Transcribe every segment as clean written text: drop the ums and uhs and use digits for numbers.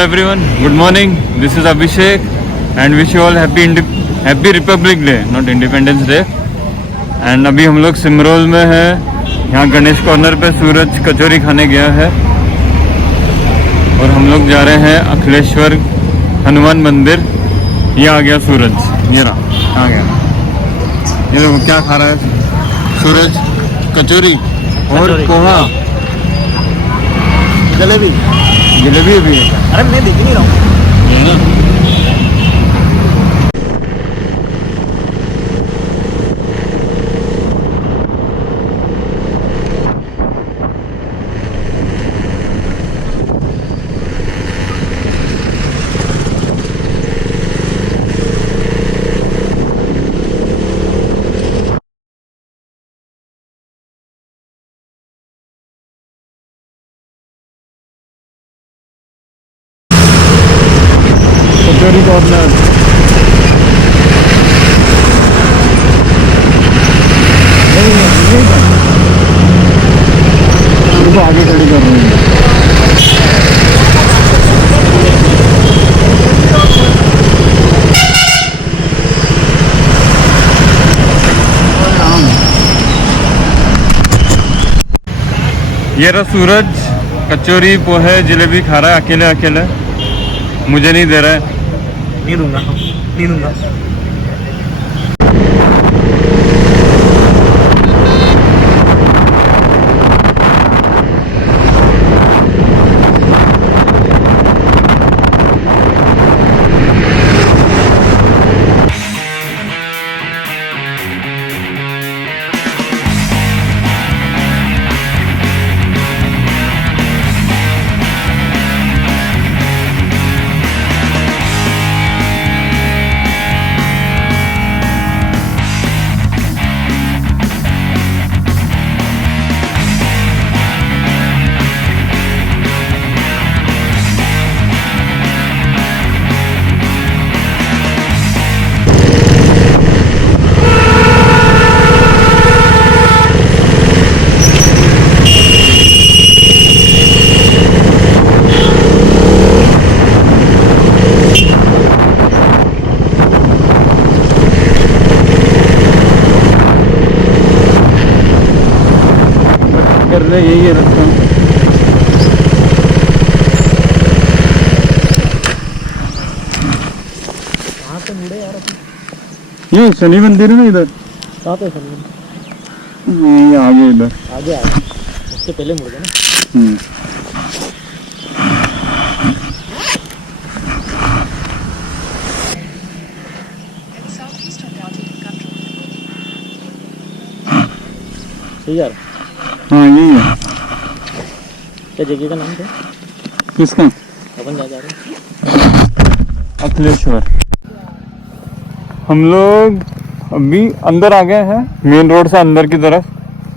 everyone, good morning. This is Abhishek and wish you all happy Republic Day, not Independence Day. And अभी हम लोग सिमरोल में हैं। यहाँ गणेश कॉर्नर पे सूरज कचौरी खाने गया है और हम लोग जा रहे हैं अखिलेश्वर हनुमान मंदिर। ये आ गया सूरज, ये रहा आ गया। ये देखो क्या खा रहा है सूरज, कचौरी और पोहा, जलेबी भी है। अरे मैं देख नहीं रहा हूँ। कचौरी कॉर्नर उनको आगे खड़ी कर रहे हैं। ये रहा सूरज कचौरी पोहे जलेबी खा रहा है अकेले, मुझे नहीं दे रहा है। नहीं दूंगा। यही है रास्ता। कहाँ से मुड़े यार अपन? ये शनि मंदिर है ना इधर। कहाँ पे शनि मंदिर? ये आगे इधर आगे उससे पहले मुड़ गए ना। सही यार। हाँ यही है। क्या जगह का नाम क्या? किसका? अपन जा रहे हैं अखिलेश्वर। हम लोग अभी अंदर आ गए हैं, मेन रोड से अंदर की तरफ,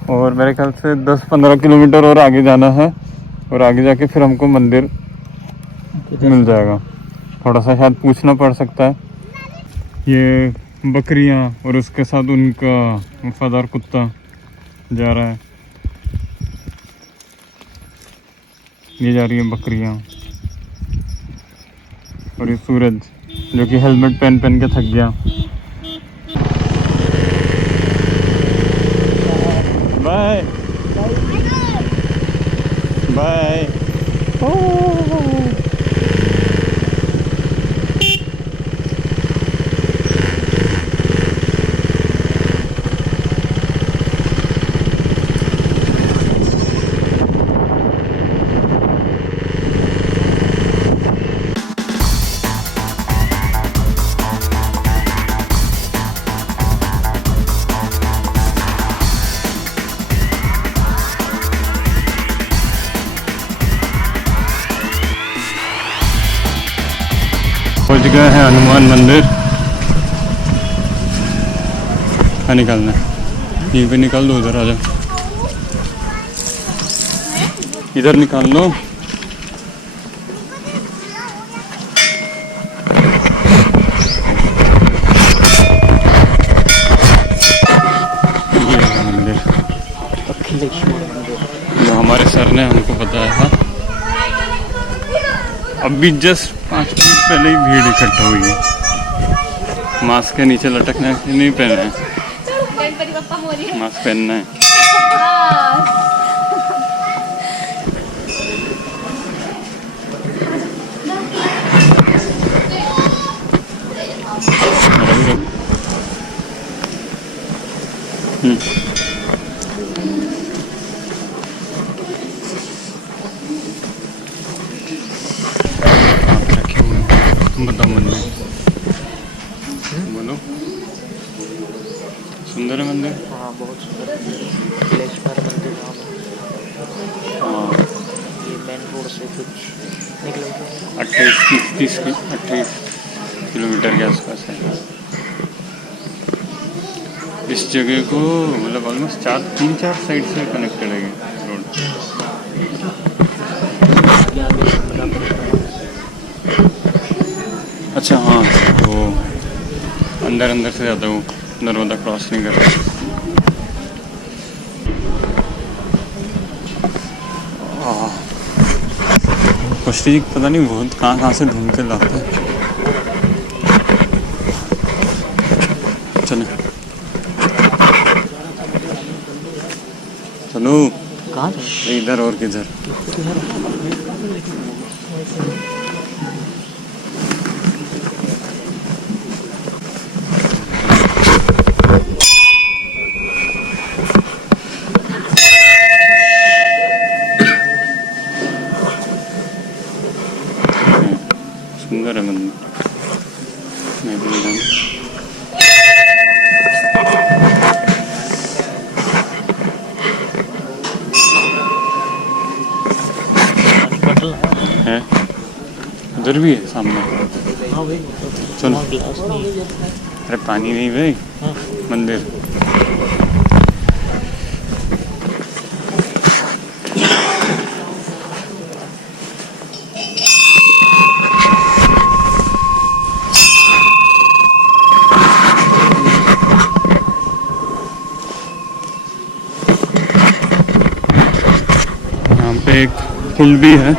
और मेरे ख्याल से 10-15 किलोमीटर और आगे जाना है और आगे जाके फिर हमको मंदिर मिल जाएगा। थोड़ा सा शायद पूछना पड़ सकता है। ये बकरियां और उसके साथ उनका वफादार कुत्ता जा रहा है। ये जा रही है बकरियां और ये सूरज जो कि हेलमेट पहन के थक गया। Bye bye. पहुंच गए हैं हनुमान मंदिर। हाँ निकालना है, यहीं पे निकाल दो। उधर आ जाओ, इधर निकाल लो। ये है मंदिर अखिलेश्वर, जो हमारे सर ने हमको बताया था। अभी जस्ट 5 मिनट पहले ही भीड़ इकट्ठा हुई है। मास्क के नीचे लटकना नहीं पहना है, मास्क पहनना है। बताओ मंदिर, बोलो। सुंदर है मंदिर। हाँ बहुत सुंदर। अखिलेश्वर मंदिर नाम है। हाँ, ये मेन रोड से कुछ निकले 28 किलोमीटर के आसपास है। इस जगह को मतलब ऑलमोस्ट 3-4 साइड से कनेक्टेड है रोड। अच्छा हाँ, वो अंदर से ज़्यादा वो नर्मदा क्रॉस नहीं कर रहा। कुश्ती जी पता नहीं बहुत कहाँ से ढूंढ के लाते हैं। चलो चलो, कहाँ इधर और किधर। सुंदर है मंदिर, मैं भी जाऊँ। है उधर भी है सामने। हाँ भाई चलो। ग्लास नहीं है। अरे पानी नहीं भाई, हाँ। मंदिर। यहाँ पे एक पुल भी है।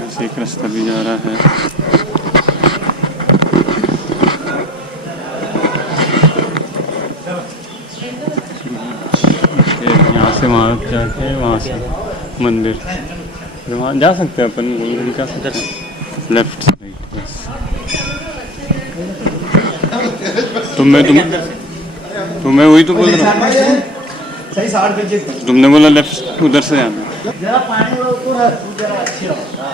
ऐसे एक रास्ता भी जा रहा है। यहाँ से वहाँ जाके वहाँ से मंदिर, वहाँ जा सकते हैं अपन, गोल घूम जा सकते हैं। लेफ्ट साइड बस। तुम्हें वही तो बोल रहा हूँ। तुमने बोला लेफ्ट, उधर से आना। जरा पानी उड़ा जरा अच्छी होगा।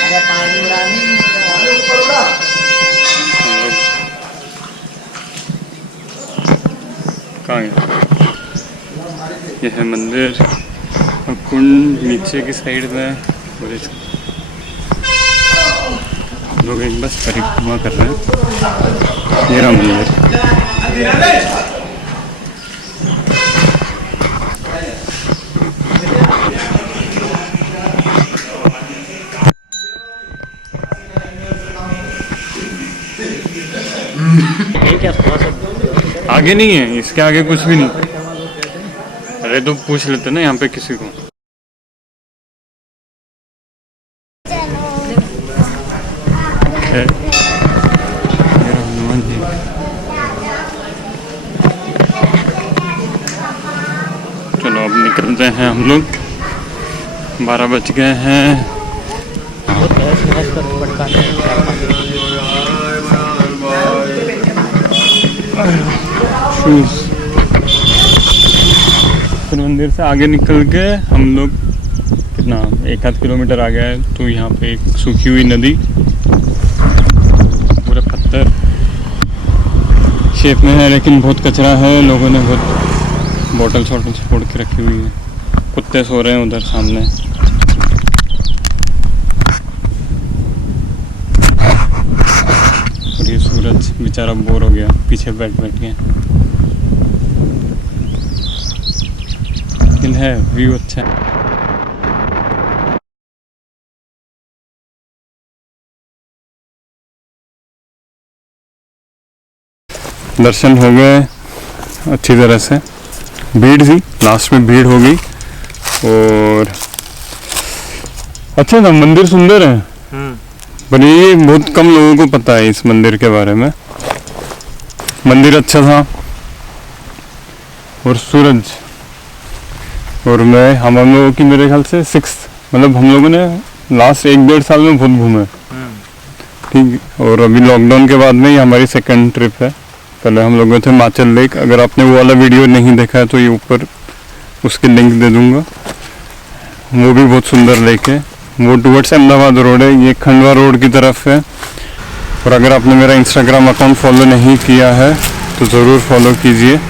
अरे पानी उड़ानी ऊपर उड़ा। कहाँ है? यह है मंदिर और कुंड नीचे की साइड में। और लोग एक बस परिक्रमा कर रहे हैं। ये रहा मंदिर। क्या थोड़ा सा आगे नहीं है, इसके आगे कुछ भी नहीं। अरे तो पूछ लेते ना यहाँ पे किसी को। है हनुमान जी। चलो अब निकलते हैं हम लोग, 12 बज गए हैं। बहुत बहस कर भटकाने फिर मंदिर से आगे निकल के हम लोग कितना 1-8 किलोमीटर आ गया है, तो यहाँ पे एक सूखी हुई नदी, पूरे पत्थर शेप में है, लेकिन बहुत कचरा है। लोगों ने बहुत बोतल छोड़ के रखी हुई है। कुत्ते सो रहे हैं उधर सामने। और ये सूरज बेचारा बोर हो गया, पीछे बैठ के। लेकिन है व्यू अच्छा है। दर्शन हो गए अच्छी तरह से। भीड़ थी, लास्ट में भीड़ हो गई। और अच्छा था, मंदिर सुंदर है, पर ये बहुत कम लोगों को पता है इस मंदिर के बारे में। मंदिर अच्छा था। और सूरज, और मैं हम लोगों की मेरे ख्याल से 6, मतलब हम लोगों ने लास्ट 1-1.5 साल में बहुत घूमे। ठीक। और अभी लॉकडाउन के बाद में ही हमारी सेकंड ट्रिप है। पहले हम लोग गए थे हिमाचल लेक। अगर आपने वो वाला वीडियो नहीं देखा है तो ये ऊपर उसकी लिंक दे दूंगा। वो भी बहुत सुंदर लेक है। वो टुवर्ड्स अहमदाबाद रोड है, ये खंडवा रोड की तरफ है। और अगर आपने मेरा इंस्टाग्राम अकाउंट फॉलो नहीं किया है तो ज़रूर फॉलो कीजिए।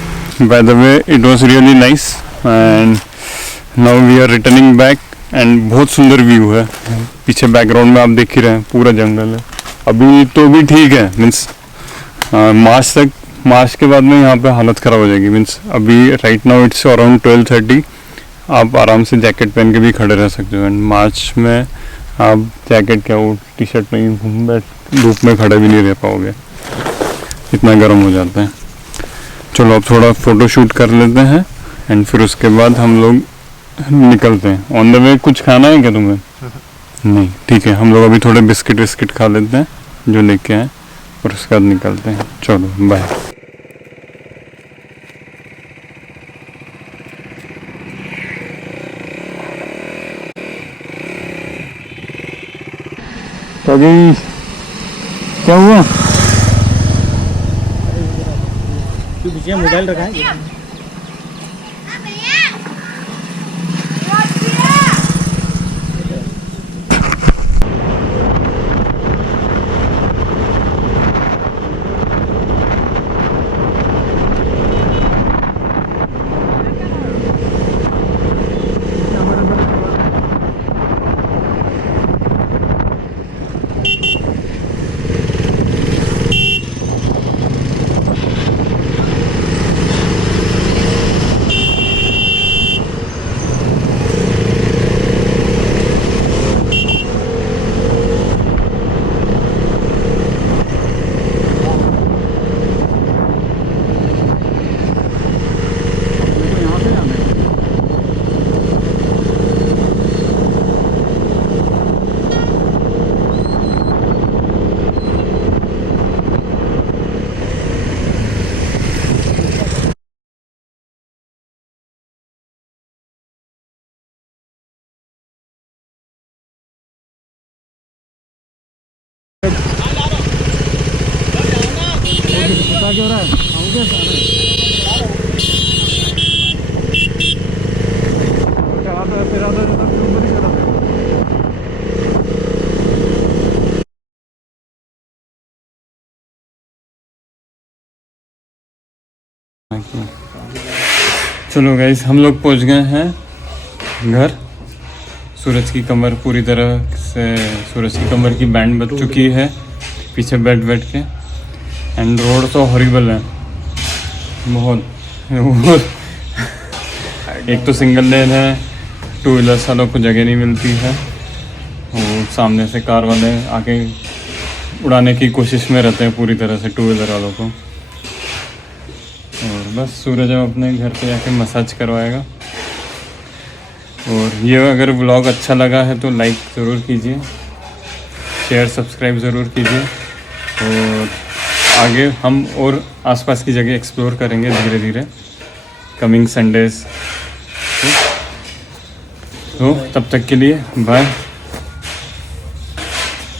By the way it was really nice and now we are returning back. And बहुत सुंदर व्यू है, पीछे बैकग्राउंड में आप देख ही रहे हैं, पूरा जंगल है। अभी तो भी ठीक है, मीन्स मार्च तक, मार्च के बाद में यहाँ पे हालत ख़राब हो जाएगी। मीन्स अभी राइट नाउ इट्स अराउंड 12:30। आप आराम से जैकेट पहन के भी खड़े रह सकते हो। एंड मार्च में आप जैकेट क्या, वो टी शर्ट में घूम धूप में खड़े भी नहीं रह पाओगे, इतना गर्म हो जाता है। चलो अब थोड़ा फ़ोटो शूट कर लेते हैं एंड फिर उसके बाद हम लोग निकलते हैं। ऑन द वे कुछ खाना है क्या तुम्हें? नहीं, ठीक है, हम लोग अभी थोड़े बिस्किट विस्किट खा लेते हैं जो लेके आए और उसके बाद निकलते हैं। चलो बाय। क्या हुआ? पीछे मोबाइल रखा है। क्या हो रहा है? चलो गाइस, हम लोग पहुंच गए हैं घर। सूरज की कमर पूरी तरह से, सूरज की कमर की बैंड बच चुकी है पीछे बैठ के। एंड रोड तो हॉरिबल है बहुत। एक तो सिंगल लेन है, 2 व्हीलर्स वालों को जगह नहीं मिलती है, और सामने से कार वाले आके उड़ाने की कोशिश में रहते हैं पूरी तरह से 2 व्हीलर वालों को। और बस सूरज अब अपने घर पे जाके मसाज करवाएगा। और ये अगर व्लॉग अच्छा लगा है तो लाइक ज़रूर कीजिए, शेयर सब्सक्राइब ज़रूर कीजिए। और आगे हम और आसपास की जगह एक्सप्लोर करेंगे धीरे धीरे कमिंग संडेज। तो तब तक के लिए बाय।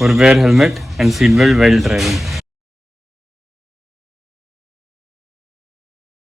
और where helmet and seat belt while driving.